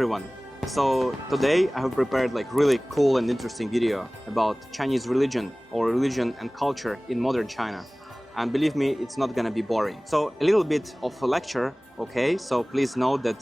everyone. So today I have prepared really cool and interesting video about Chinese religion or religion and culture in modern China. And believe me, it's not gonna be boring. So a little bit of a lecture, okay? So please note that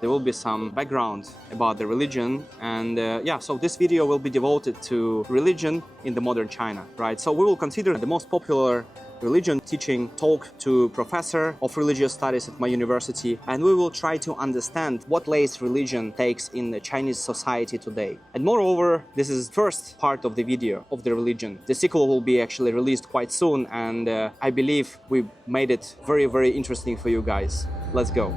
there will be some background about the religion. And so this video will be devoted to religion in the modern China, right? So we will consider the most popular religion teaching talk to professor of religious studies at my university, and we will try to understand what place religion takes in the Chinese society today. And moreover, this is first part of the video of the religion. The sequel will be actually released quite soon, and I believe we made it very, very interesting for you guys. Let's go.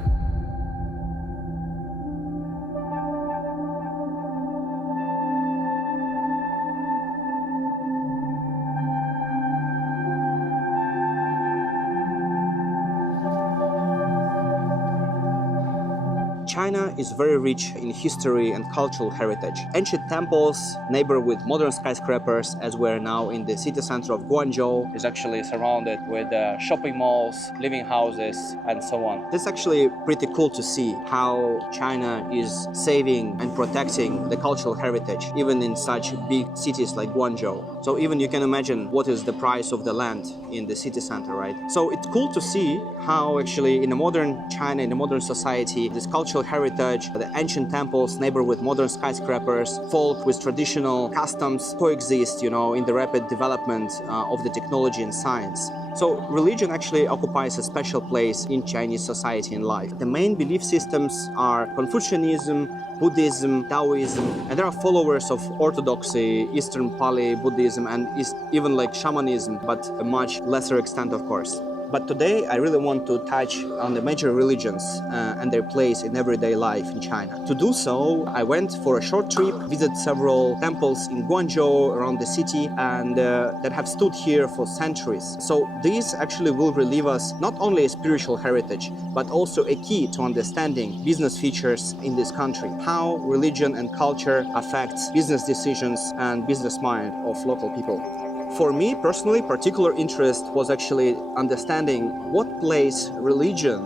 China is very rich in history and cultural heritage. Ancient temples neighbor with modern skyscrapers, as we're now in the city center of Guangzhou, is actually surrounded with shopping malls, living houses, and so on. It's actually pretty cool to see how China is saving and protecting the cultural heritage, even in such big cities like Guangzhou. So even you can imagine what is the price of the land in the city center, right? So it's cool to see how actually in a modern China, in a modern society, this cultural heritage, the ancient temples neighbor with modern skyscrapers, folk with traditional customs coexist, in the rapid development of the technology and science. So religion actually occupies a special place in Chinese society and life. The main belief systems are Confucianism, Buddhism, Taoism, and there are followers of Orthodoxy, Eastern Pali Buddhism, and even like shamanism, but a much lesser extent, of course. But today I really want to touch on the major religions and their place in everyday life in China. To do so, I went for a short trip, visited several temples in Guangzhou around the city, and that have stood here for centuries. So these actually will relieve us not only a spiritual heritage, but also a key to understanding business features in this country, how religion and culture affects business decisions and business mind of local people. For me personally, particular interest was actually understanding what place religion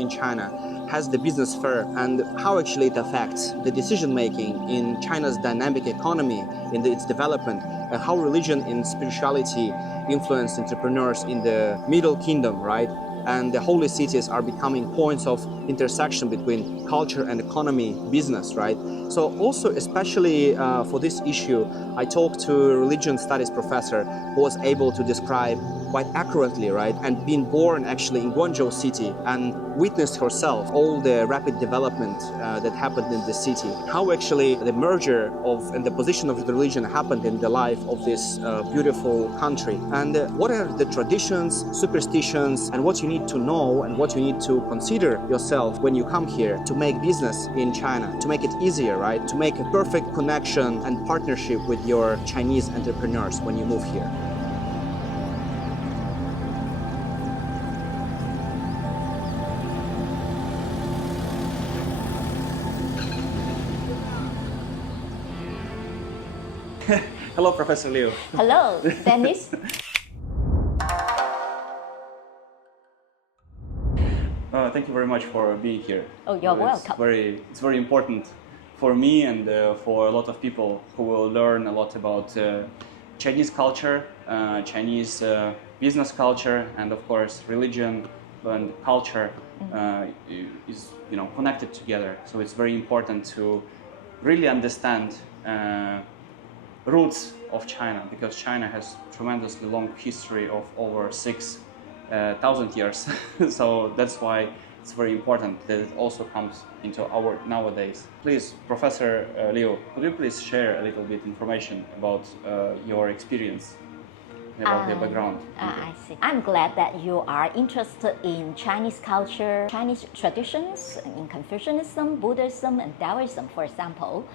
in China has the business sphere and how actually it affects the decision-making in China's dynamic economy, in its development, and how religion and spirituality influence entrepreneurs in the Middle Kingdom, right? And the holy cities are becoming points of intersection between culture and economy, business, right? So also, especially for this issue, I talked to a religion studies professor who was able to describe quite accurately, right? And being born actually in Guangzhou city and witnessed herself all the rapid development that happened in the city. How actually the merger of and the position of the religion happened in the life of this beautiful country. And what are the traditions, superstitions, and what you need to know and what you need to consider yourself when you come here to make business in China, to make it easier, right? To make a perfect connection and partnership with your Chinese entrepreneurs when you move here. Hello, Professor Liu. Hello, Dennis. Thank you very much for being here. Oh, you're welcome. It's very important for me and for a lot of people who will learn a lot about Chinese culture, Chinese business culture, and of course religion and culture is connected together. So it's very important to really understand roots of China, because China has tremendously long history of over 6,000 years. So that's why it's very important that it also comes into our nowadays. Please, Professor Liu, could you please share a little bit information about your experience, about your background? I see. I'm glad that you are interested in Chinese culture, Chinese traditions, in Confucianism, Buddhism, and Taoism, for example.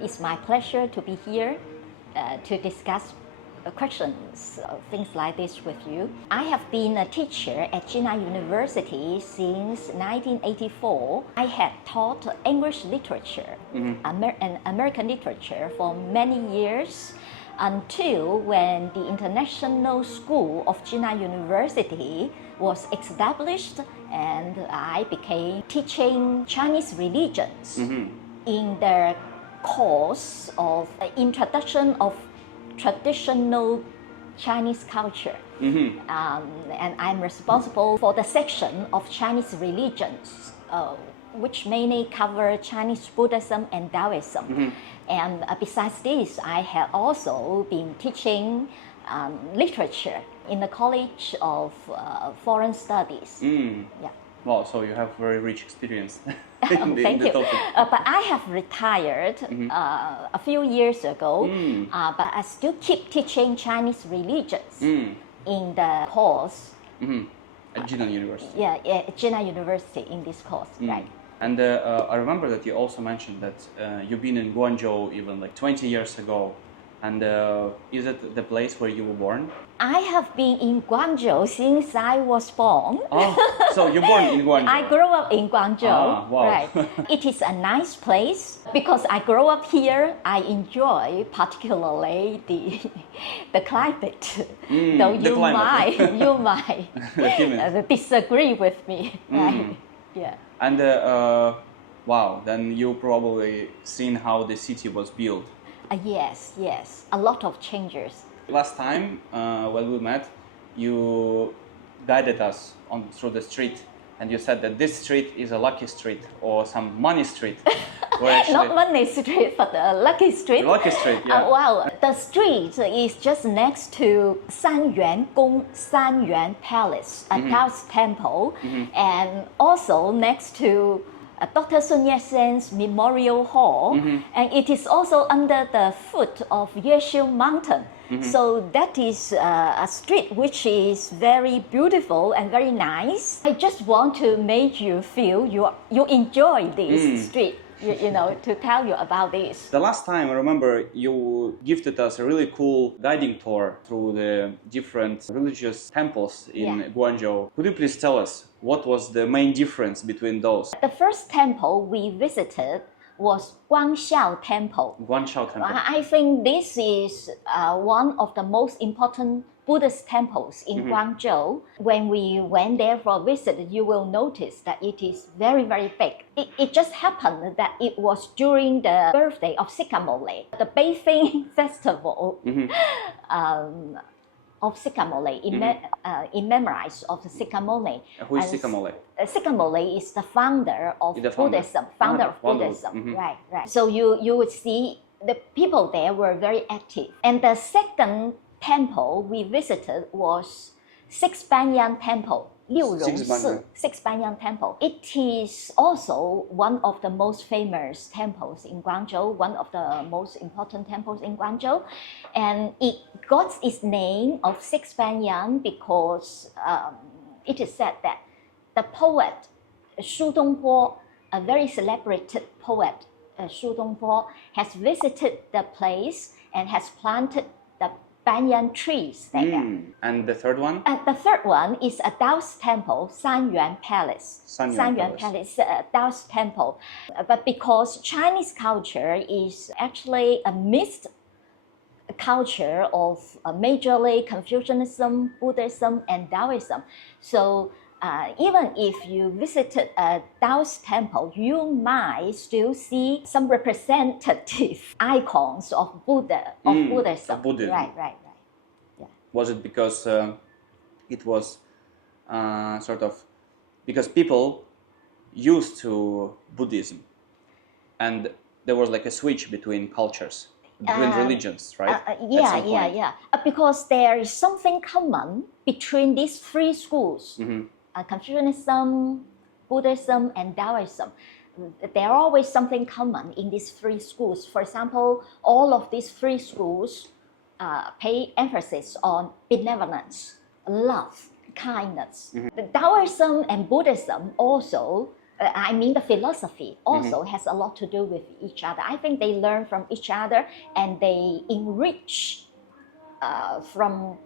It's my pleasure to be here to discuss questions, things like this with you. I have been a teacher at China University since 1984. I had taught English literature and American literature for many years. until when the International School of China University was established and I began teaching Chinese religions in the course of introduction of traditional Chinese culture. And I'm responsible for the section of Chinese religions, which mainly cover Chinese Buddhism and Taoism. And besides this, I have also been teaching literature in the College of Foreign Studies. Yeah. Wow, so you have very rich experience Thank you. But I have retired a few years ago, but I still keep teaching Chinese religions in the course. At Jinan University. Yeah, at Jinan University in this course, right. And I remember that you also mentioned that you've been in Guangzhou even like 20 years ago. And is it the place where you were born? I have been in Guangzhou since I was born. Oh, so you're born in Guangzhou? I grew up in Guangzhou. Ah, wow. Right. It is a nice place because I grew up here. I enjoy particularly the climate. Though you might disagree with me. Right? Yeah. And wow, then you probably seen how the city was built. Yes, a lot of changes. Last time when we met, you guided us through the street, and you said that this street is a lucky street or some money street. Not money street, but a lucky street. Lucky street, yeah. Well, the street is just next to Sanyuan Palace, a Taoist temple, and also next to Dr. Sun Yat-sen's Memorial Hall, and it is also under the foot of Yueshiu Mountain. So that is a street which is very beautiful and very nice. I just want to make you feel you enjoy this street. You know, to tell you about this. The last time I remember you gifted us a really cool guiding tour through the different religious temples in Guangzhou. Could you please tell us what was the main difference between those? The first temple we visited was Guangxiao Temple. Guangxiao Temple. I think this is one of the most important Buddhist temples in Guangzhou. When we went there for a visit, you will notice that it is very, very big. It just happened that it was during the birthday of Sikamole, the Beijing festival of Sikamole, in memories of Sikamole. Who is Sikamole? Sikamole is the founder of Buddhism. Right. So you would see the people there were very active. And the second temple we visited was Six Banyan Temple, Six Banyan Temple. It is also one of the most famous temples in Guangzhou, one of the most important temples in Guangzhou. And it got its name of Six Banyan because it is said that the poet Shu Dongbo, a very celebrated poet, Shu Dongbo, has visited the place and has planted the banyan trees there. And the third one? The third one is a Taoist temple, Sanyuan Palace. Sanyuan Palace, Taoist temple. But because Chinese culture is actually a mixed culture of majorly Confucianism, Buddhism, and Taoism. So even if you visited a Taoist temple, you might still see some representative icons of Buddhism. Of Buddhism. Right. Yeah. Was it because it was because people used to Buddhism and there was like a switch between cultures, between religions, right? Yeah. Because there is something common between these three schools. Confucianism, Buddhism, and Taoism. There are always something common in these three schools. For example, all of these three schools pay emphasis on benevolence, love, kindness. The Taoism and Buddhism also, the philosophy also has a lot to do with each other. I think they learn from each other and they enrich from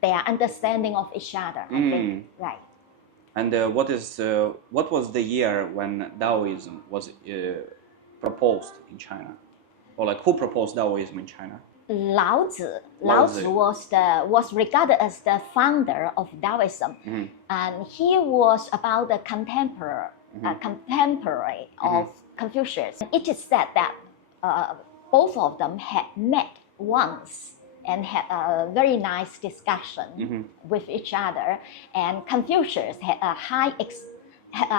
their understanding of each other, I think, right. And what was the year when Taoism was proposed in China? Or like who proposed Taoism in China? Lao Tzu was regarded as the founder of Taoism, and he was about the contemporary of Confucius. It is said that both of them had met once and had a very nice discussion with each other, and Confucius had a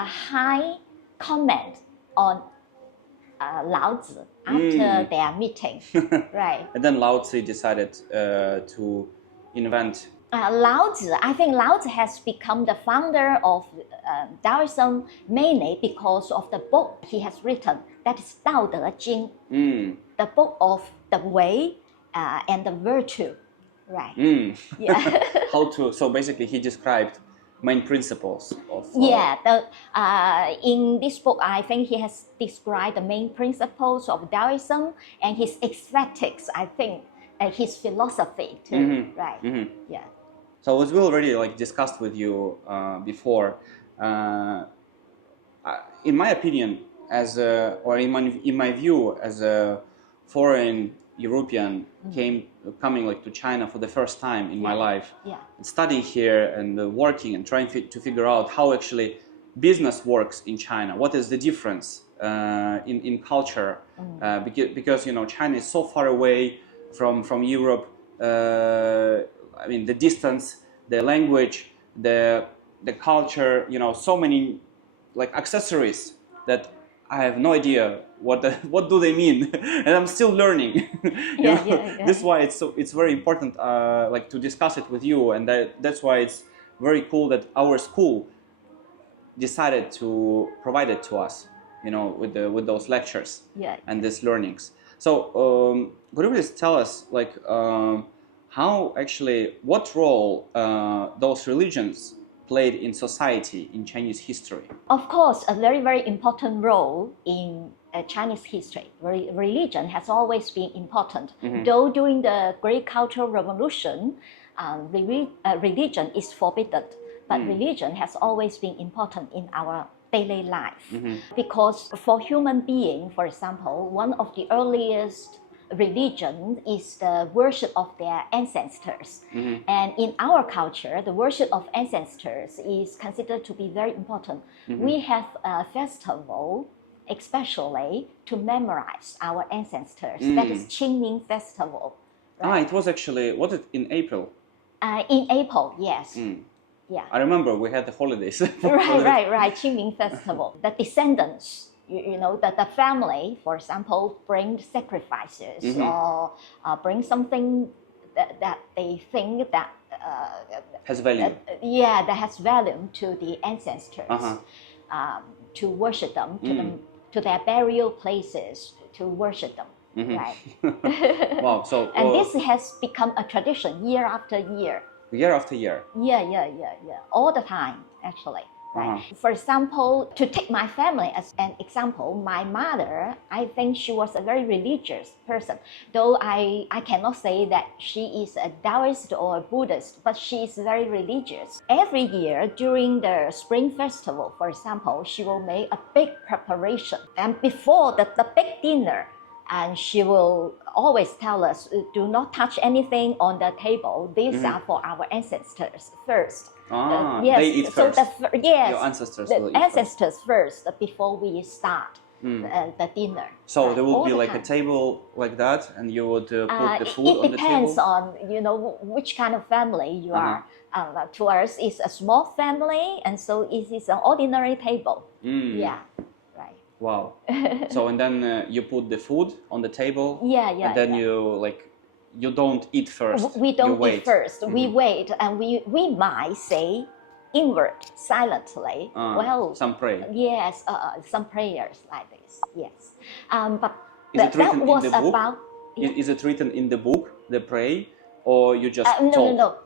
high comment on Lao Tzu after their meeting, right? And then Lao Tzu decided to invent. Lao Tzu, I think Lao Tzu has become the founder of Taoism mainly because of the book he has written, that is Dao De Jing, the book of the way and the virtue, right? Yeah. So basically he described main principles of... in this book, I think he has described the main principles of Taoism and his aesthetics, I think, his philosophy too, right? Yeah. So as we already discussed with you before, in my opinion, in my view, as a foreign European coming to China for the first time in my life, studying here and working and trying to figure out how actually business works in China. What is the difference in culture? Because China is so far away from Europe. I mean, the distance, the language, the culture. So many accessories that I have no idea what do they mean, and I'm still learning. That's why it's very important to discuss it with you, and that's why it's very cool that our school decided to provide it to us, with those lectures and these learnings. So could you please tell us how actually, what role those religions played in society in Chinese history? Of course, a very, very important role in Chinese history. Religion has always been important. Though during the Great Cultural Revolution, religion is forbidden, but religion has always been important in our daily life. Because for human being, for example, one of the earliest religion is the worship of their ancestors. And in our culture, the worship of ancestors is considered to be very important. We have a festival especially to memorize our ancestors. That is Qingming festival. Right? It was actually, was it in April? In April, yes. Yeah. I remember we had the holidays. Right. Qingming festival. The descendants, the family, for example, bring sacrifices or bring something that they think that has value. That has value to the ancestors, to worship them, to their burial places, to worship them. Right. Wow. So and this has become a tradition year after year. Year after year. Yeah. All the time, actually. Right. For example, to take my family as an example, my mother, I think she was a very religious person. Though I cannot say that she is a Taoist or a Buddhist, but she is very religious. Every year during the Spring Festival, for example, she will make a big preparation. And before the big dinner, and she will always tell us, do not touch anything on the table. These are for our ancestors first. They eat first. Your ancestors will eat ancestors first before we start the dinner. So there will be a table like that, and you would put the food on the table? It depends on which kind of family you are. To us, it's a small family, and so it is an ordinary table. Yeah. Wow. So and then you put the food on the table. And then you don't eat first. We don't eat first. We wait, and we might say inward silently. Some prayer. Yes, some prayers like this. Yes. But that was about. Is it written in the book, the pray, or you just talk? No.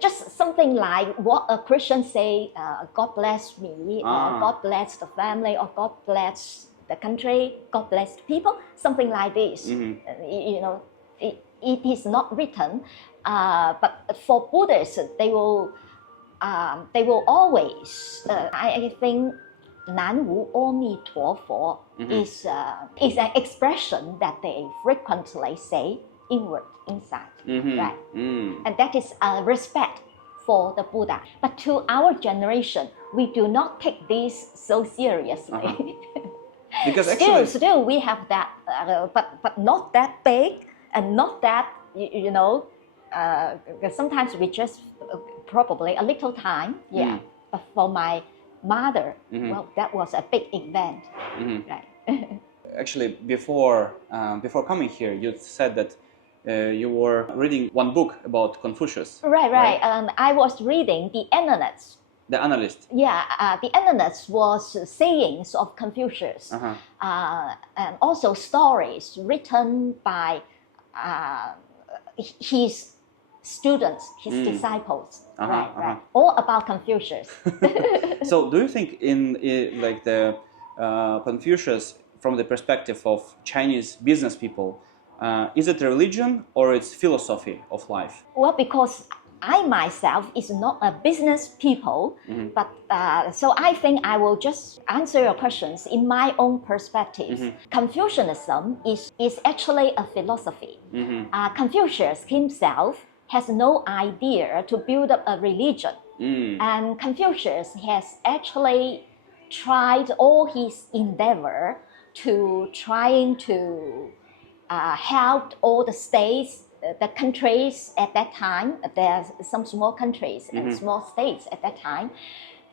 Just something like what a Christian say, God bless me, or God bless the family, or God bless the country, God bless the people, something like this. It is not written, but for Buddhists, they will always, I think, Nan Wu Ami Tuo Fo is an expression that they frequently say inward, inside, right? And that is respect for the Buddha. But to our generation, we do not take this so seriously. Because actually, still we have that, but not that big and not that, sometimes we just probably a little time, But for my mother, well, that was a big event, right? Actually, before coming here, you said that you were reading one book about Confucius. Right. I was reading The Analyst. The Analyst. Yeah, The Analyst was sayings of Confucius, and also stories written by his students, his disciples, right. All about Confucius. So, do you think in like the Confucius, from the perspective of Chinese business people, is it a religion or it's philosophy of life? Well, because I myself is not a business people, but so I think I will just answer your questions in my own perspective. Confucianism is actually a philosophy. Confucius himself has no idea to build up a religion, and Confucius has actually tried all his endeavor to trying to help all the states, the countries at that time. There are some small countries and small states at that time,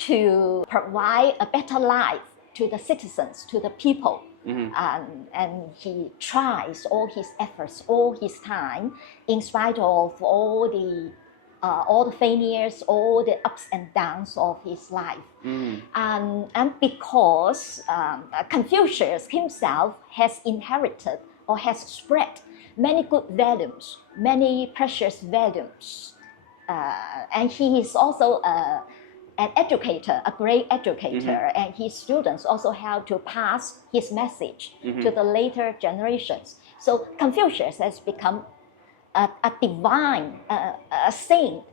to provide a better life to the citizens, to the people. And he tries all his efforts, all his time, in spite of all the failures, all the ups and downs of his life. And because Confucius himself has inherited or has spread many good values, many precious values. And he is also an educator, a great educator, and his students also help to pass his message to the later generations. So Confucius has become a divine, a saint,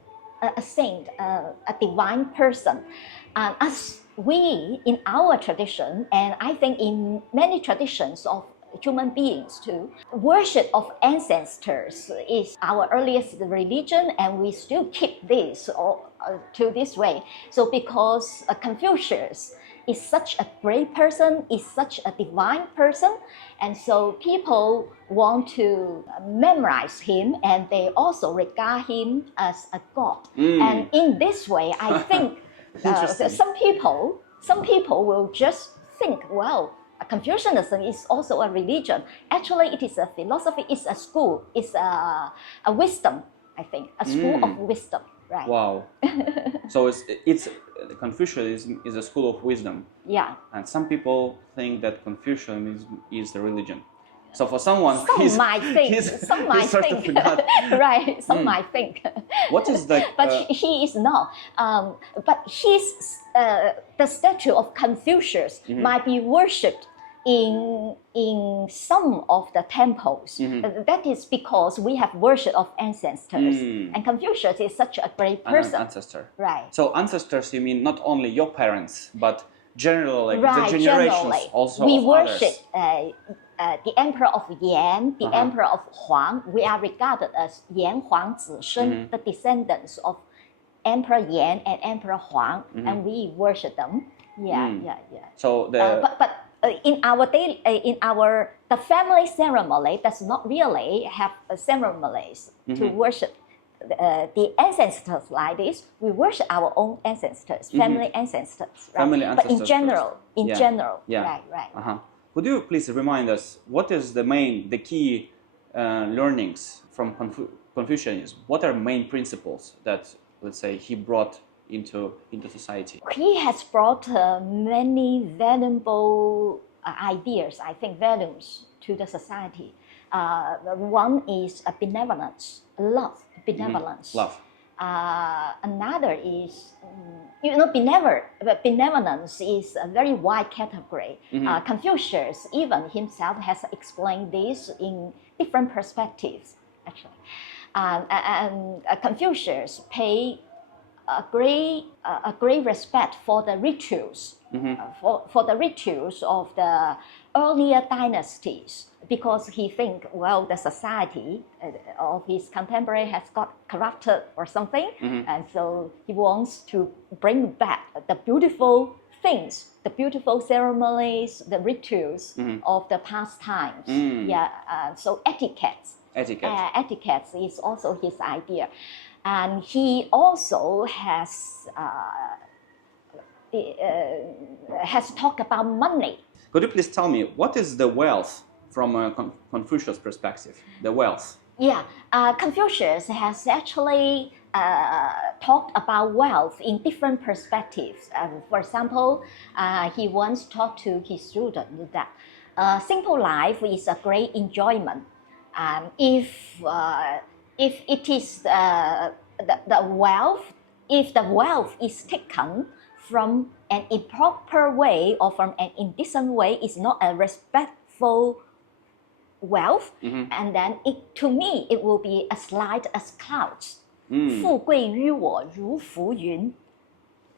a divine person. As we, in our tradition, and I think in many traditions of human beings too, worship of ancestors is our earliest religion, and we still keep this to this way. So because Confucius is such a great person, is such a divine person, and so people want to memorize him, and they also regard him as a god. And in this way, I think some people will just think, well, Confucianism is also a religion. Actually, it is a philosophy, it's a school, it's a wisdom, I think, a school of wisdom, right? Wow. So it's Confucianism is a school of wisdom. Yeah. And some people think that Confucianism is a religion. So for someone, some might think, right? Some might think. What is the? But he is not. But the statue of Confucius might be worshipped in some of the temples. That is because we have worship of ancestors, and Confucius is such a great person. An ancestor, right? So ancestors, you mean not only your parents, but generally, like the generations also we of worship others. The emperor of Yan, the emperor of Huang. We are regarded as Yan Huang Zishen, the descendants of Emperor Yan and Emperor Huang, and we worship them. Yeah. So the family ceremony does not really have ceremonies to worship the ancestors like this. We worship our own ancestors, family ancestors, right? Family ancestors. But in general, right. Could you please remind us what is the key learnings from Confucianism? What are main principles that, let's say, he brought into society? He has brought many valuable ideas, I think, values to the society. One is benevolence, love, benevolence. Love. Another is, benevolence is a very wide category. Confucius even himself has explained this in different perspectives, actually. And Confucius paid a great respect for the rituals, for the rituals of the earlier dynasties, because he think, well, the society of his contemporary has got corrupted or something, and so he wants to bring back the beautiful things, the beautiful ceremonies, the rituals of the past times. So etiquette is also his idea. And he also has talked about money. Could you please tell me, what is the wealth from a Confucius perspective? The wealth. Yeah, Confucius has actually talked about wealth in different perspectives. For example, he once taught to his students that simple life is a great enjoyment. If it is the wealth, if the wealth is taken from an improper way or from an indecent way, it's not a respectful wealth, and then to me it will be as light as clouds. 富贵于我如浮云.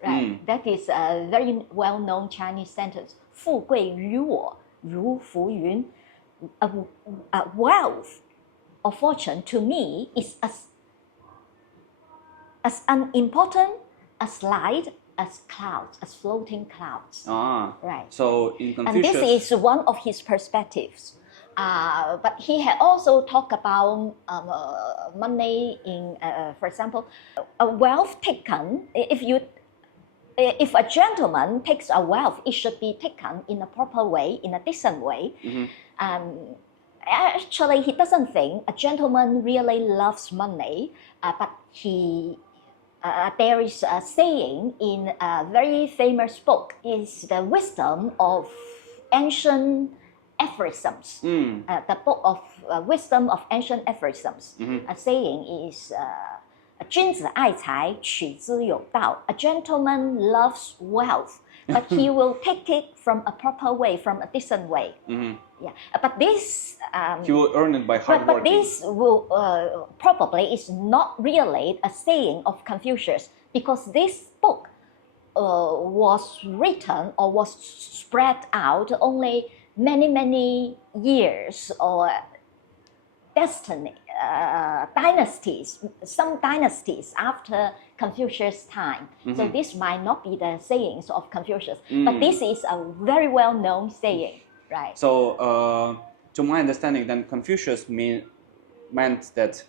Right? That is a very well-known Chinese sentence. 富贵于我如浮云. A wealth or fortune to me is as unimportant, as light as clouds, as floating clouds. Right. So in Confucius, and this is one of his perspectives. But he had also talked about money in, for example, a wealth taken. If a gentleman takes a wealth, it should be taken in a proper way, in a decent way. Actually, he doesn't think a gentleman really loves money, but there is a saying in a very famous book, is the wisdom of ancient aphorisms. The book of wisdom of ancient aphorisms. A saying is, 君子爱财，取之有道. A gentleman loves wealth, but he will take it from a proper way, from a decent way. But this he will earn it by hard work. But this will probably is not really a saying of Confucius, because this book was written or was spread out only many years or dynasties, some dynasties after Confucius' time. So this might not be the sayings of Confucius, but this is a very well-known saying, right? So, to my understanding, then Confucius meant that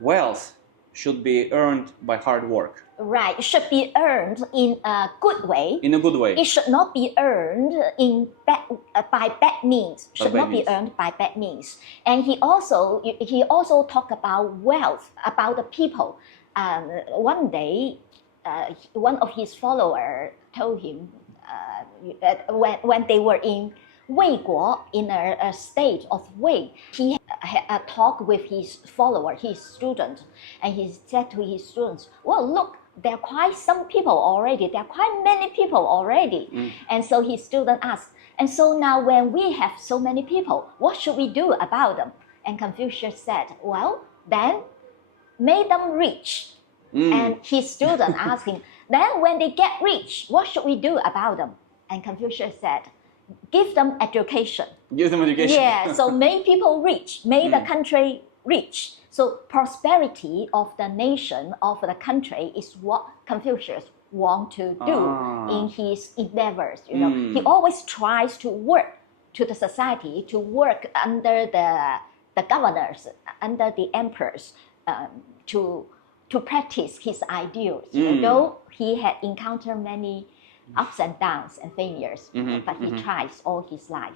wealth should be earned by hard work. Right, it should be earned in a good way. In a good way. It should not be earned by bad means. Should not be earned by bad means. And he also talked about wealth, about the people. One day, one of his followers told him when they were in Wei Guo, in a state of Wei, he had a talk with his follower, his student, and he said to his students, well, look, there are quite some people already, there are quite many people already. And so his student asked, and so now when we have so many people, what should we do about them? And Confucius said, well, then make them rich. And his student asked him, then when they get rich, what should we do about them? And Confucius said, give them education. Give them education. Yeah, so make people rich, make the country rich. So prosperity of the nation, of the country, is what Confucius wants to do in his endeavors. You know, he always tries to work to the society, to work under the governors, under the emperors, to practice his ideals. Though he had encountered many ups and downs and failures, but he tries all his life.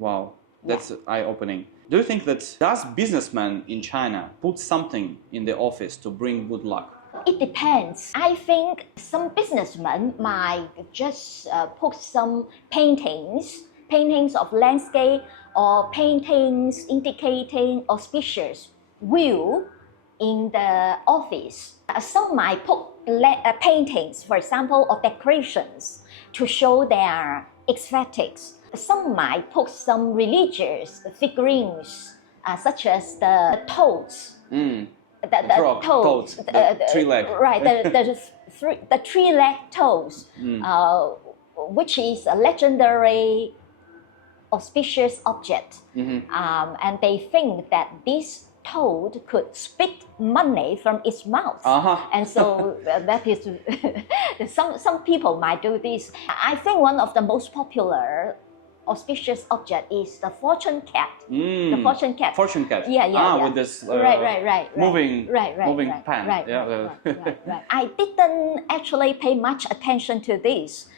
Wow, that's eye-opening. Do you think that does businessmen in China put something in the office to bring good luck? It depends. I think some businessmen might just put some paintings of landscape or paintings indicating auspicious view in the office. Some might put paintings, for example, or decorations to show their aesthetics. Some might put some religious figurines, such as the toads. the frog, toads, the three-leg. right? The three-leg toads, which is a legendary auspicious object, and they think that this toad could spit money from its mouth, and so that is some people might do this. I think one of the most popular auspicious object is the fortune cat. The fortune cat. Fortune cat. Yeah. With this moving pan. Right. I didn't actually pay much attention to this.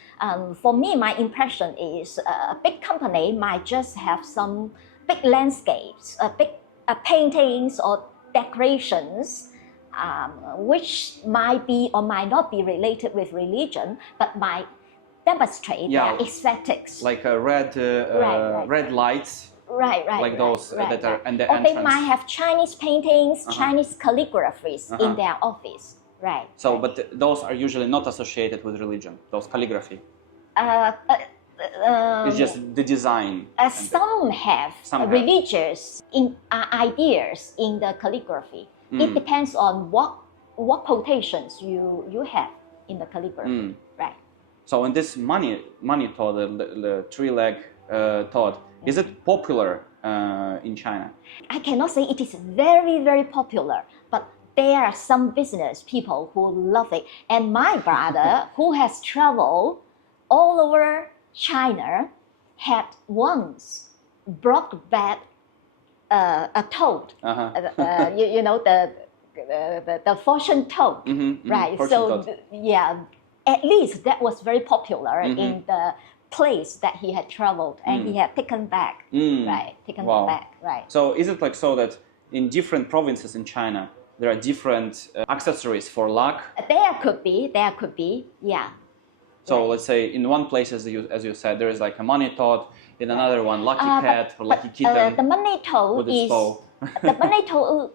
For me, my impression is a big company might just have some big landscapes, big paintings or decorations, which might be or might not be related with religion, but might demonstrate their aesthetics. Like red lights. Like those that are in the or entrance. They might have Chinese paintings, Chinese calligraphies in their office. Right. So, but those are usually not associated with religion, those calligraphy. It's just the design. Some have religious ideas in the calligraphy. It depends on what quotations you have in the calligraphy. Right. So, in this money toad, the three-leg toad, is it popular in China? I cannot say it is very, very popular, but there are some business people who love it. And my brother, who has traveled all over China, had once brought back a toad. You know, the fortune toad, right? Fortune toad. At least that was very popular in the place that he had traveled, and he had taken back, taken it back, right? So is it like so that in different provinces in China there are different accessories for luck? There could be, yeah. So let's say in one place, as you said, there is like a money toad. In another one, lucky cat or lucky kitten. The money toad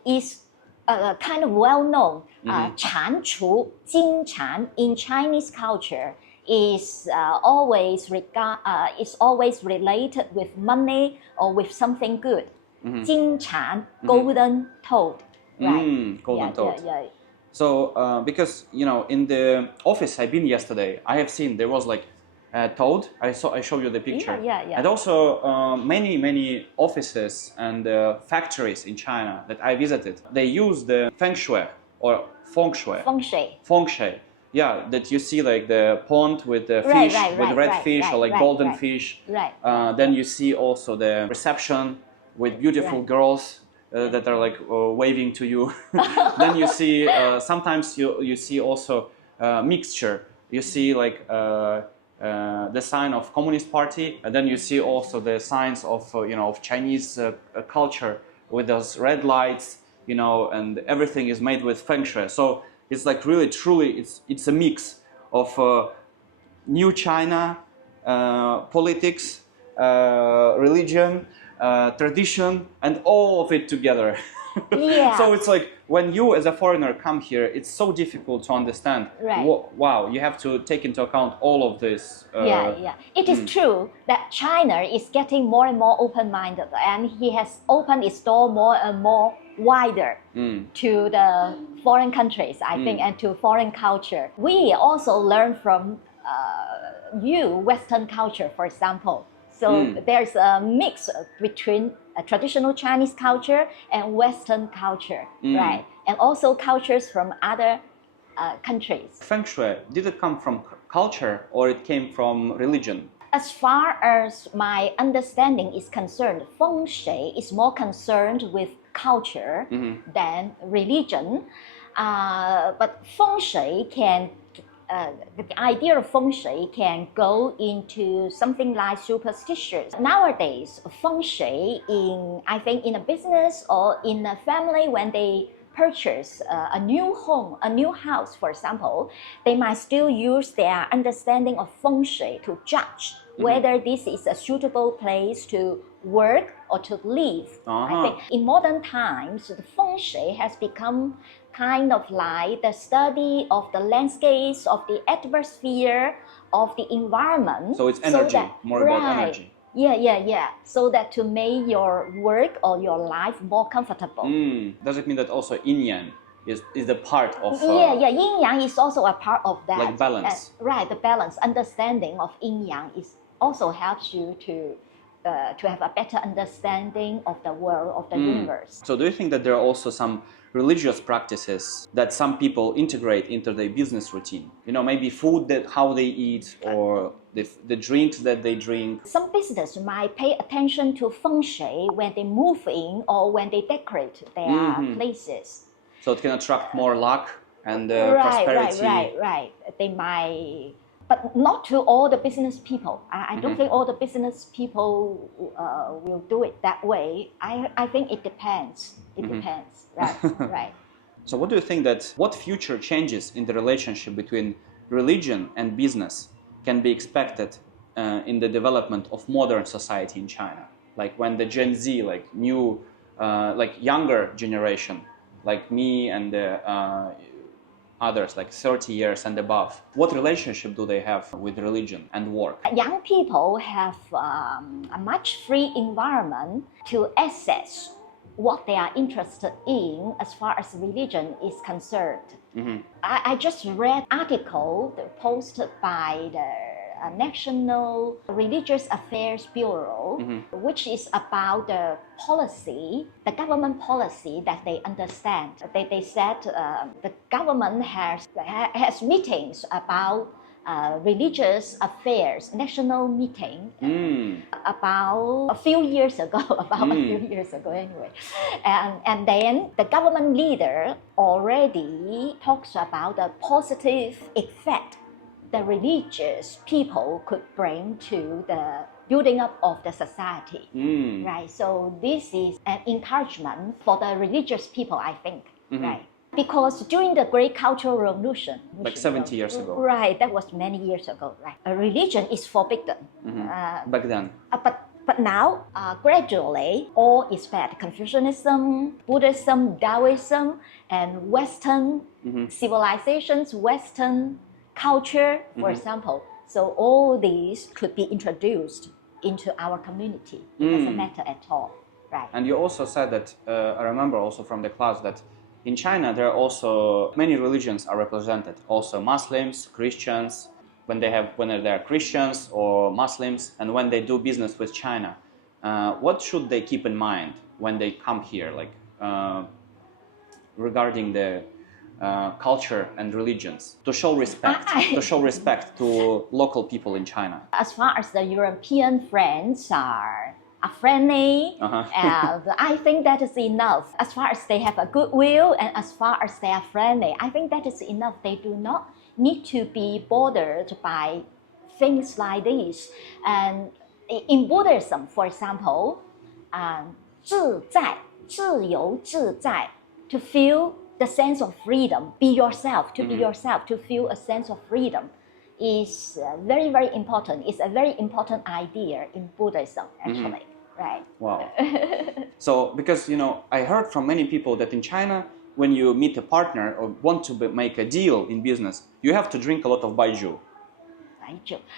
is kind of well known. 蟾蜍, 金蟾 in Chinese culture is always related with money or with something good. 金蟾, golden toad. Right. Golden toad. Yeah. So because in the office I've been yesterday, I have seen there was like a toad. I show you the picture. Yeah. And also many offices and factories in China that I visited, they use the Feng Shui or Feng Shui. Feng Shui. Yeah, that you see like the pond with the fish, with red fish or like golden fish. Right. Then you see also the reception with beautiful girls that are like waving to you. Then you see sometimes you see also mixture. You see like the sign of Communist Party, and then you see also the signs of of Chinese culture with those red lights, and everything is made with Feng Shui. So it's like really truly it's a mix of new China, politics, religion, tradition, and all of it together. Yeah. So it's like when you as a foreigner come here, it's so difficult to understand. Right. Wow, you have to take into account all of this. Yeah. It is true that China is getting more and more open-minded, and he has opened its door more and more wider to the foreign countries, I think, and to foreign culture. We also learn from Western culture, for example. So there's a mix between a traditional Chinese culture and Western culture, right? And also cultures from other countries. Feng Shui, did it come from culture or it came from religion? As far as my understanding is concerned, Feng Shui is more concerned with culture than religion. But Feng Shui the idea of Feng Shui can go into something like superstitious. Nowadays, Feng Shui I think in a business or in a family, when they purchase a new home, a new house, for example, they might still use their understanding of Feng Shui to judge whether this is a suitable place to work or to live. I think in modern times, the Feng Shui has become kind of like the study of the landscapes, of the atmosphere, of the environment. So it's energy, more about energy. Yeah. So that to make your work or your life more comfortable. Does it mean that also yin yang is the part of yin yang is also a part of that. like balance. Right, the balance, understanding of yin yang is also helps you to have a better understanding of the world, of the universe. So do you think that there are also some religious practices that some people integrate into their business routine? You know, maybe food, that how they eat, or the drinks that they drink. Some business might pay attention to Feng Shui when they move in or when they decorate their places. So it can attract more luck and prosperity. Right. They might, but not to all the business people. I don't think all the business people will do it that way. I think it depends. It depends. Right. So what do you think what future changes in the relationship between religion and business can be expected in the development of modern society in China? Like when the Gen Z, like new, like younger generation, like me and the others, like 30 years and above, what relationship do they have with religion and work? Young people have a much free environment to access what they are interested in as far as religion is concerned. I just read an article posted by the National Religious Affairs Bureau, which is about the policy, the government policy that they understand. They said the government has meetings about religious affairs, national meeting, about a few years ago, anyway. And then the government leader already talks about the positive effect the religious people could bring to the building up of the society, right? So this is an encouragement for the religious people, I think, right? Because during the Great Cultural Revolution, like 70 years ago, right? That was many years ago, right? A religion is forbidden back then. But now, gradually, all is bad. Confucianism, Buddhism, Taoism, and Western civilizations, Western culture, for example. So all these could be introduced into our community. It doesn't matter at all, right? And you also said that, I remember also from the class that in China there are also many religions are represented. Also Muslims, Christians, when they are Christians or Muslims, and when they do business with China, what should they keep in mind when they come here, like regarding the culture and religions, to show respect to local people in China? As far as the European friends are friendly, I think that is enough. As far as they have a goodwill and as far as they are friendly, I think that is enough. They do not need to be bothered by things like this. And in Buddhism, for example, 自在, 自由自在, to feel the sense of freedom, be yourself, to be yourself, to feel a sense of freedom is very, very important. It's a very important idea in Buddhism, actually, right? Wow. So, because, you know, I heard from many people that in China, when you meet a partner or want to make a deal in business, you have to drink a lot of baijiu.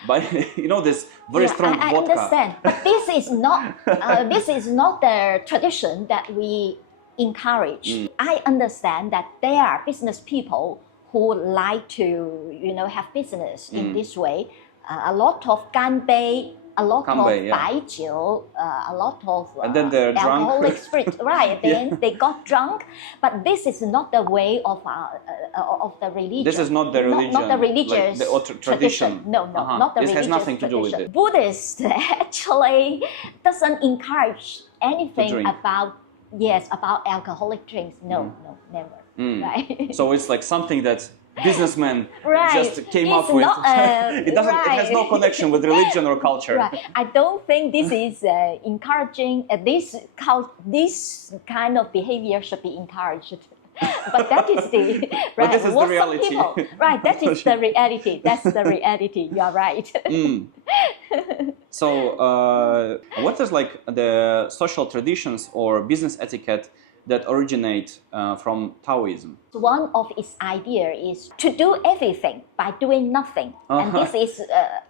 But you know, this very strong vodka. I understand, but this is not the tradition that we encourage. I understand that there are business people who like to, you know, have business in this way. A lot of ganbei, a lot of baijiu, a lot of and then they're alcoholic drunk. spirit, right? Then they got drunk. But this is not the way of the religion. This is not the religion. Not the religious like the tradition. No, not the this religious. This has nothing to do tradition. with it. Buddhist actually doesn't encourage anything about alcoholic drinks. No, never. Right. So it's like something that businessmen just came It's up with. not, It doesn't. It has no connection with religion or culture. Right. I don't think this is encouraging. This kind of behavior should be encouraged. But that is the right. But this is the reality. Right. That is the reality. That's the reality. You are right. So, what is like the social traditions or business etiquette that originate from Taoism? One of its idea is to do everything by doing nothing, and this is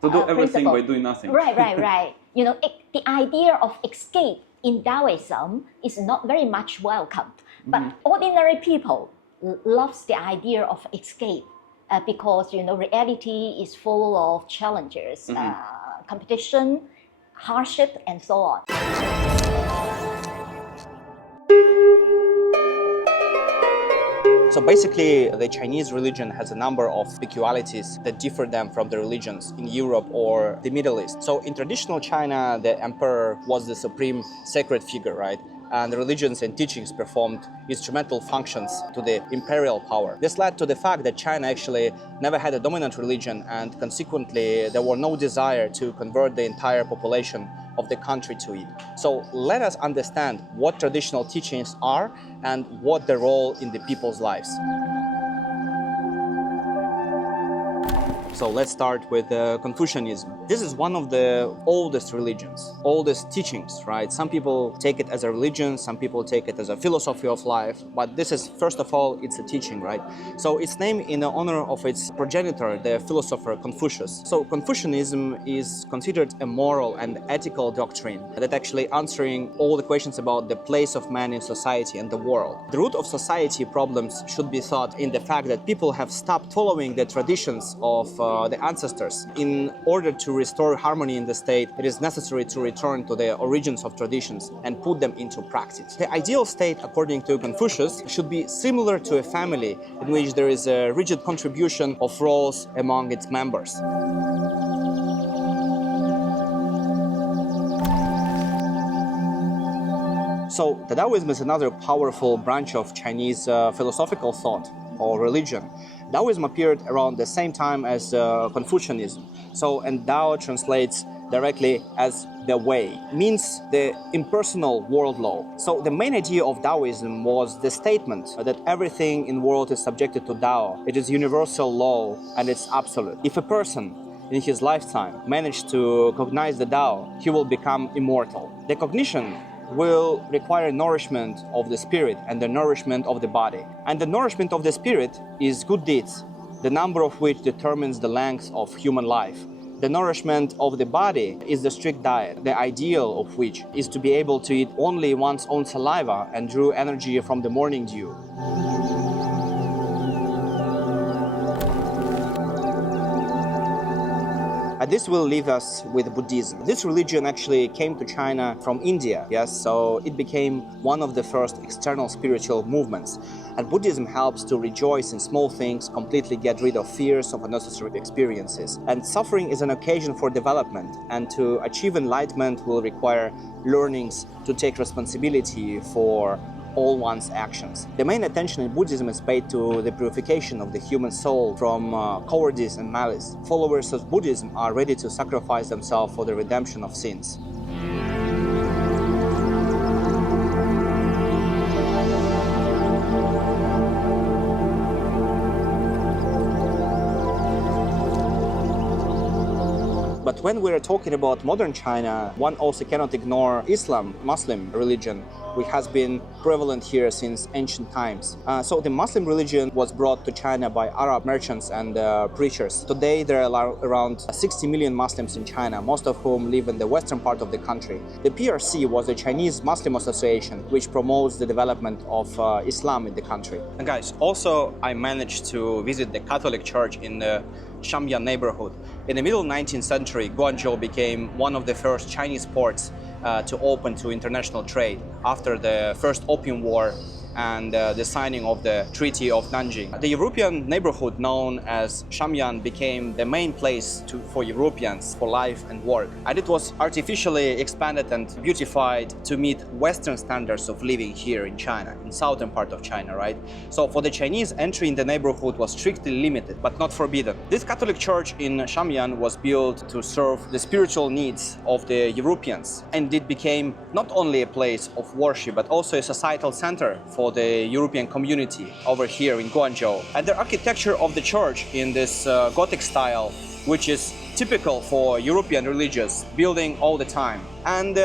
to do everything principle. by doing nothing. Right. You know, the idea of escape in Taoism is not very much welcome. But ordinary people loves the idea of escape because reality is full of challenges, competition, hardship, and so on. So basically, the Chinese religion has a number of peculiarities that differ them from the religions in Europe or the Middle East. So in traditional China, the emperor was the supreme sacred figure, right? And the religions and teachings performed instrumental functions to the imperial power. This led to the fact that China actually never had a dominant religion, and consequently there was no desire to convert the entire population of the country to it. So let us understand what traditional teachings are and what their role in the people's lives. So let's start with Confucianism. This is one of the oldest religions, oldest teachings, right? Some people take it as a religion, some people take it as a philosophy of life, but this is, first of all, it's a teaching, right? So it's named in honor of its progenitor, the philosopher Confucius. So Confucianism is considered a moral and ethical doctrine that actually answering all the questions about the place of man in society and the world. The root of society problems should be thought in the fact that people have stopped following the traditions of the ancestors. In order to restore harmony in the state, it is necessary to return to the origins of traditions and put them into practice. The ideal state, according to Confucius, should be similar to a family in which there is a rigid contribution of roles among its members. So, Taoism is another powerful branch of Chinese philosophical thought or religion. Taoism appeared around the same time as Confucianism. So, and Tao translates directly as the way, means the impersonal world law. So the main idea of Taoism was the statement that everything in the world is subjected to Tao. It is universal law and it's absolute. If a person in his lifetime managed to cognize the Tao, he will become immortal. The cognition will require nourishment of the spirit and the nourishment of the body. And the nourishment of the spirit is good deeds, the number of which determines the length of human life. The nourishment of the body is the strict diet, the ideal of which is to be able to eat only one's own saliva and draw energy from the morning dew. This will leave us with Buddhism. This religion actually came to China from India, yes, so it became one of the first external spiritual movements. And Buddhism helps to rejoice in small things, completely get rid of fears of unnecessary experiences. And suffering is an occasion for development, and to achieve enlightenment will require learnings to take responsibility for all one's actions. The main attention in Buddhism is paid to the purification of the human soul from cowardice and malice. Followers of Buddhism are ready to sacrifice themselves for the redemption of sins. But when we're talking about modern China, one also cannot ignore Islam, Muslim religion, which has been prevalent here since ancient times. So the Muslim religion was brought to China by Arab merchants and preachers. Today there are around 60 million Muslims in China, most of whom live in the western part of the country. The PRC was the Chinese Muslim Association, which promotes the development of Islam in the country. And guys, also I managed to visit the Catholic Church in the Shamyan neighborhood. In the middle 19th century, Guangzhou became one of the first Chinese ports to open to international trade after the First Opium War and the signing of the Treaty of Nanjing. The European neighborhood known as Shamyan became the main place for Europeans for life and work. And it was artificially expanded and beautified to meet Western standards of living here in China, in southern part of China, right? So for the Chinese, entry in the neighborhood was strictly limited, but not forbidden. This Catholic church in Shamyan was built to serve the spiritual needs of the Europeans. And it became not only a place of worship, but also a societal center for the European community over here in Guangzhou. And the architecture of the church in this Gothic style, which is typical for European religious building all the time. And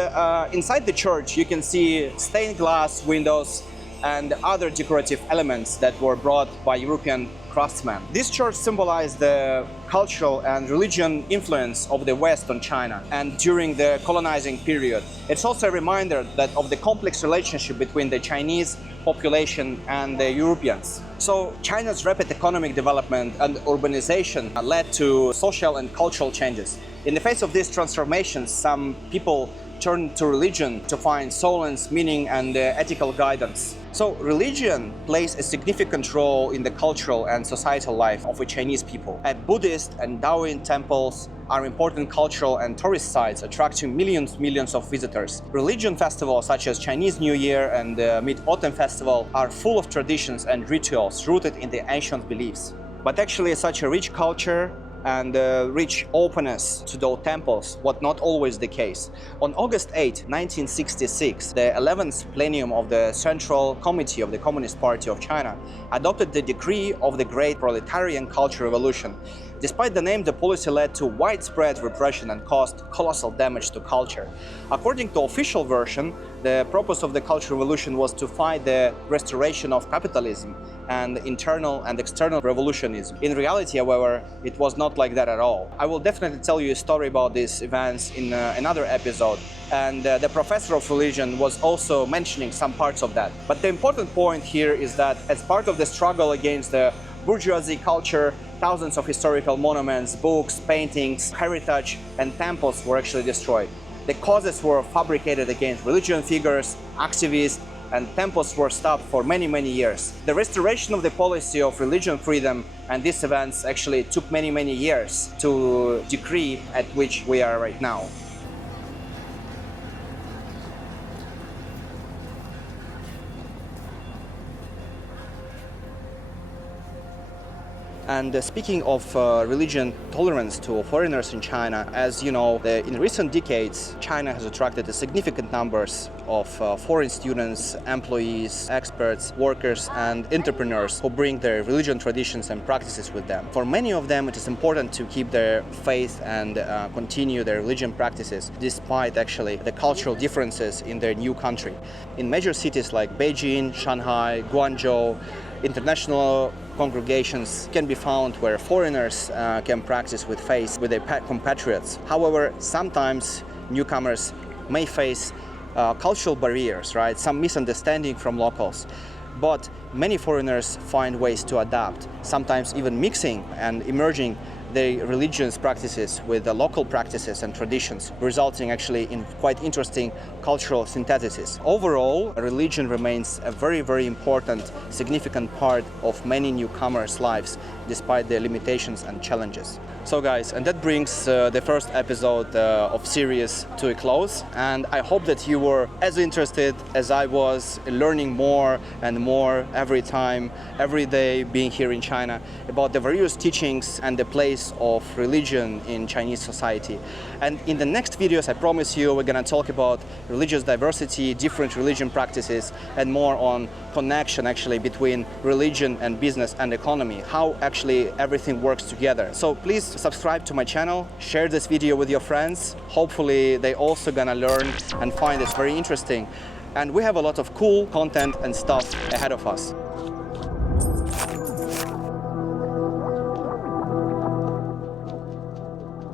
inside the church you can see stained glass windows and other decorative elements that were brought by European craftsmen. This church symbolized the cultural and religion influence of the West on China and during the colonizing period. It's also a reminder that of the complex relationship between the Chinese population and the Europeans. So China's rapid economic development and urbanization led to social and cultural changes. In the face of these transformations, some people turned to religion to find solace, meaning, and ethical guidance. So religion plays a significant role in the cultural and societal life of the Chinese people. Buddhist and Taoist temples are important cultural and tourist sites, attracting millions of visitors. Religion festivals such as Chinese New Year and the Mid-Autumn Festival are full of traditions and rituals rooted in the ancient beliefs. But actually, such a rich culture and rich openness to those temples was not always the case. On August 8, 1966, the 11th plenum of the Central Committee of the Communist Party of China adopted the decree of the Great Proletarian Culture Revolution. Despite the name, the policy led to widespread repression and caused colossal damage to culture. According to official version, the purpose of the Cultural Revolution was to fight the restoration of capitalism and internal and external revolutionism. In reality, however, it was not like that at all. I will definitely tell you a story about these events in another episode, and the professor of religion was also mentioning some parts of that. But the important point here is that as part of the struggle against the bourgeoisie culture, thousands of historical monuments, books, paintings, heritage, and temples were actually destroyed. The causes were fabricated against religious figures, activists, and temples were stopped for many years. The restoration of the policy of religion freedom and these events actually took many years to decree at which we are right now. And speaking of religion tolerance to foreigners in China, as you know, in recent decades, China has attracted a significant numbers of foreign students, employees, experts, workers, and entrepreneurs who bring their religion traditions and practices with them. For many of them, it is important to keep their faith and continue their religion practices, despite actually the cultural differences in their new country. In major cities like Beijing, Shanghai, Guangzhou, international congregations can be found where foreigners can practice with faith with their compatriots. However, sometimes newcomers may face cultural barriers, right? Some misunderstanding from locals. But many foreigners find ways to adapt, sometimes even mixing and merging their religious practices with the local practices and traditions, resulting actually in quite interesting cultural synthesis. Overall, religion remains a very important, significant part of many newcomers' lives, despite their limitations and challenges. So guys, and that brings the first episode of series to a close, and I hope that you were as interested as I was in learning more and more every time, every day being here in China about the various teachings and the place of religion in Chinese society. And in the next videos, I promise you, we're gonna talk about religious diversity, different religion practices, and more on connection actually between religion and business and economy, how actually everything works together. So please subscribe to my channel, share this video with your friends. Hopefully they also gonna learn and find this very interesting. And we have a lot of cool content and stuff ahead of us.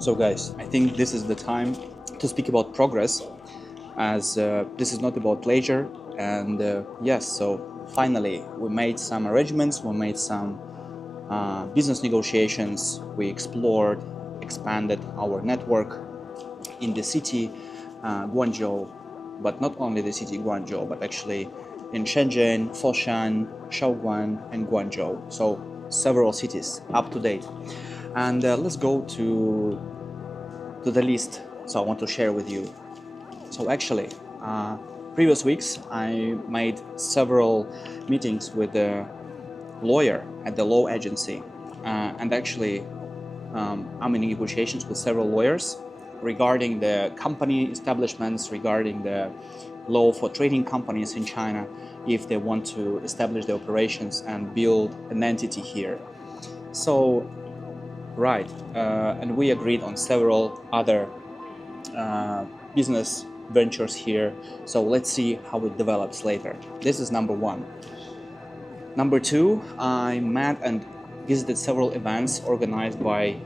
So guys, I think this is the time to speak about progress, as this is not about pleasure. And yes, so finally we made some arrangements, we made some business negotiations, we explored, expanded our network in the city Guangzhou, but not only the city Guangzhou, but actually in Shenzhen, Foshan, Shaoguan, and Guangzhou. So several cities up to date. And let's go to the list. So I want to share with you. So actually, previous weeks I made several meetings with the lawyer at the law agency, and actually I'm in negotiations with several lawyers regarding the company establishments, regarding the law for trading companies in China, if they want to establish their operations and build an entity here. So right, and we agreed on several other business ventures here. So let's see how it develops later. This is number one. Number two, I met and visited several events organized by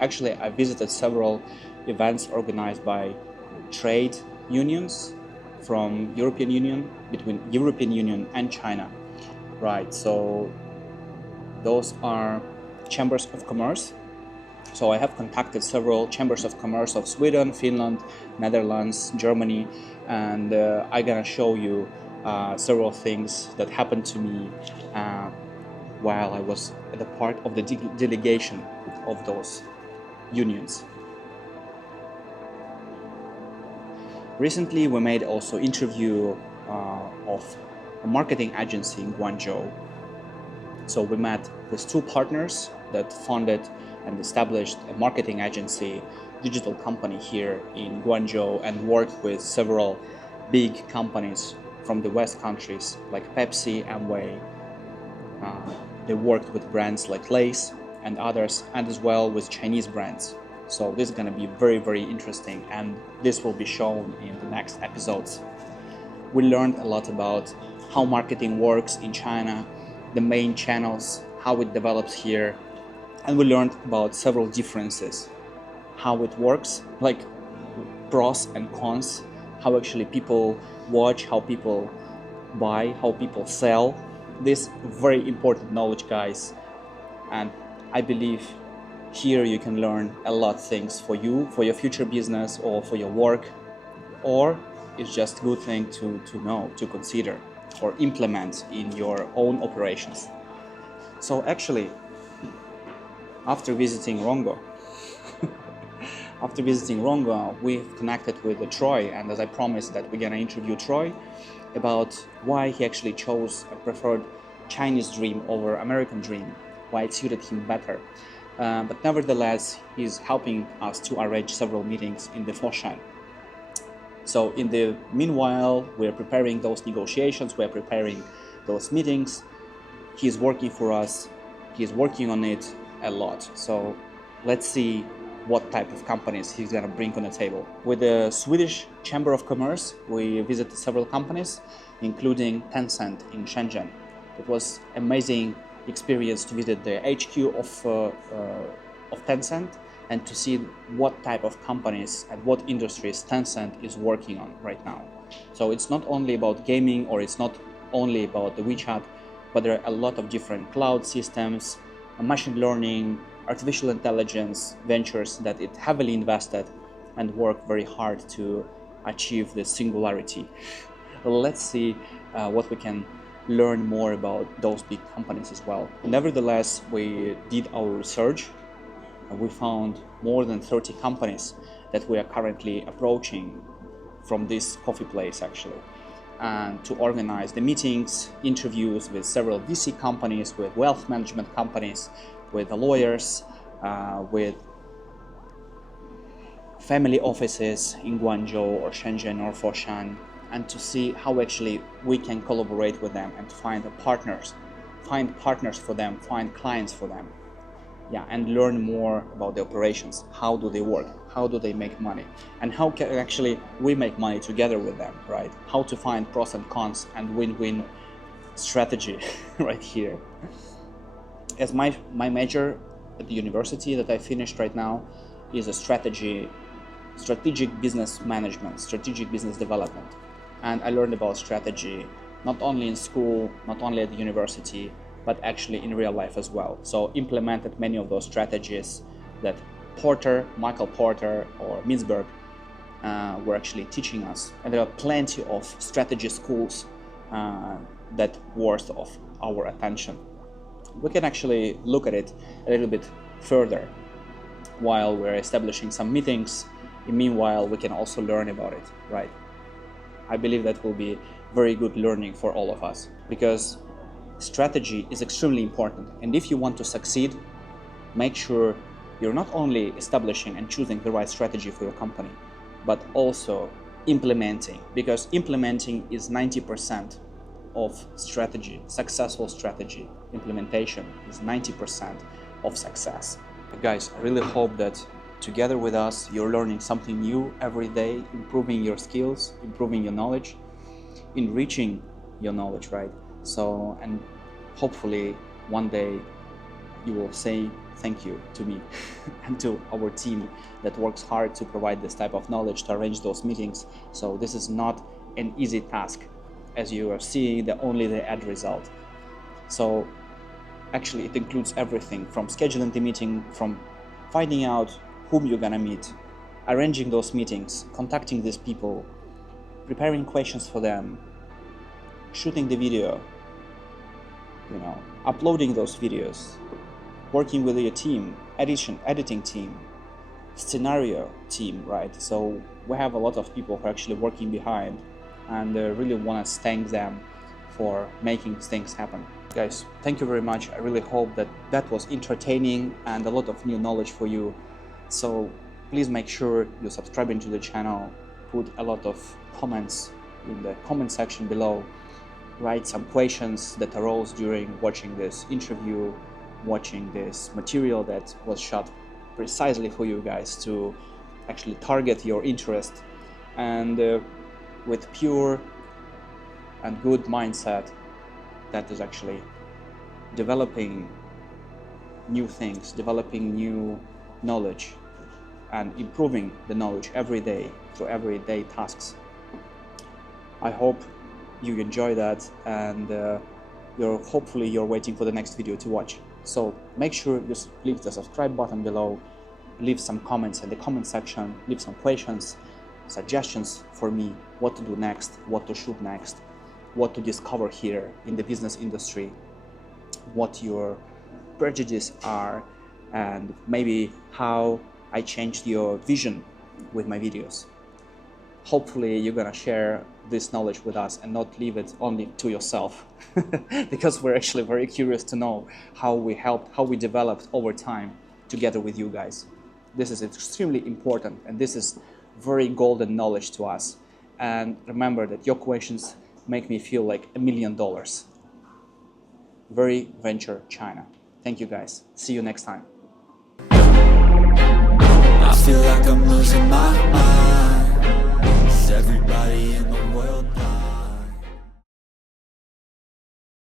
actually I visited several events organized by trade unions from European Union, between European Union and China, right? So those are chambers of commerce. So I have contacted several chambers of commerce of Sweden, Finland, Netherlands, Germany, and I'm gonna show you several things that happened to me while I was at the part of the delegation of those unions. Recently, we made also interview of a marketing agency in Guangzhou. So we met with two partners that founded and established a marketing agency, digital company here in Guangzhou, and worked with several big companies from the West countries like Pepsi, Amway. They worked with brands like Lay's and others, and as well with Chinese brands. So this is going to be very, very interesting, and this will be shown in the next episodes. We learned a lot about how marketing works in China, the main channels, how it develops here, and we learned about several differences, how it works, like pros and cons, how actually people watch, how people buy, how people sell. This very important knowledge, guys, and I believe here you can learn a lot of things for you, for your future business or for your work, or it's just a good thing to know, to consider or implement in your own operations. So actually, after visiting Rongo, we've connected with Troy, and as I promised that we're gonna interview Troy about why he actually chose a preferred Chinese dream over American dream, why it suited him better. But nevertheless, he's helping us to arrange several meetings in the Foshan. So in the meanwhile, we're preparing those negotiations, we're preparing those meetings. He's working for us, he's working on it a lot. So let's see what type of companies he's gonna bring on the table. With the Swedish Chamber of Commerce, we visited several companies, including Tencent in Shenzhen. It was amazing experience to visit the HQ of Tencent and to see what type of companies and what industries Tencent is working on right now. So it's not only about gaming, or it's not only about the WeChat, but there are a lot of different cloud systems, machine learning, artificial intelligence ventures that it heavily invested and worked very hard to achieve the singularity. Let's see what we can learn more about those big companies as well. Nevertheless, we did our research and we found more than 30 companies that we are currently approaching from this coffee place actually, and to organize the meetings, interviews with several VC companies, with wealth management companies, with the lawyers, with family offices in Guangzhou or Shenzhen or Foshan, and to see how actually we can collaborate with them and find partners for them, find clients for them. Yeah, and learn more about the operations. How do they work? How do they make money? And how can actually we make money together with them, right? How to find pros and cons and win-win strategy right here. As my major at the university that I finished right now is a strategic business management, strategic business development. And I learned about strategy not only in school, not only at the university, but actually in real life as well. So implemented many of those strategies that Michael Porter or Mintzberg were actually teaching us. And there are plenty of strategy schools that worth of our attention. We can actually look at it a little bit further while we're establishing some meetings. Meanwhile, we can also learn about it, right? I believe that will be very good learning for all of us, because strategy is extremely important. And if you want to succeed, make sure you're not only establishing and choosing the right strategy for your company, but also implementing, because implementing is 90% of strategy. Successful strategy implementation is 90% of success. Guys, I really hope that together with us, you're learning something new every day, improving your skills, improving your knowledge, enriching your knowledge, right? So, and hopefully one day you will say thank you to me and to our team that works hard to provide this type of knowledge, to arrange those meetings. So this is not an easy task, as you are seeing only the end result. So actually it includes everything from scheduling the meeting, from finding out whom you're gonna meet, arranging those meetings, contacting these people, preparing questions for them, shooting the video, uploading those videos, working with your team, editing team, scenario team, right? So we have a lot of people who are actually working behind, and really want to thank them for making things happen. Guys, thank you very much. I really hope that was entertaining and a lot of new knowledge for you. So please make sure you subscribe to the channel, put a lot of comments in the comment section below, write some questions that arose during watching this interview, watching this material that was shot precisely for you guys to actually target your interest, and with pure and good mindset that is actually developing new things, developing new knowledge, and improving the knowledge every day through everyday tasks. I hope you enjoy that, and hopefully you're waiting for the next video to watch. So make sure you leave the subscribe button below, leave some comments in the comment section, leave some questions, suggestions for me, what to do next, what to shoot next, what to discover here in the business industry, what your prejudices are, and maybe how I changed your vision with my videos. Hopefully you're gonna share this knowledge with us and not leave it only to yourself, because we're actually very curious to know how we developed over time together with you guys. This is extremely important, and this is very golden knowledge to us. And remember that your questions make me feel like $1 million. Very Venture China. Thank you guys. See you next time. I feel like I'm losing my mind. Is everybody in the world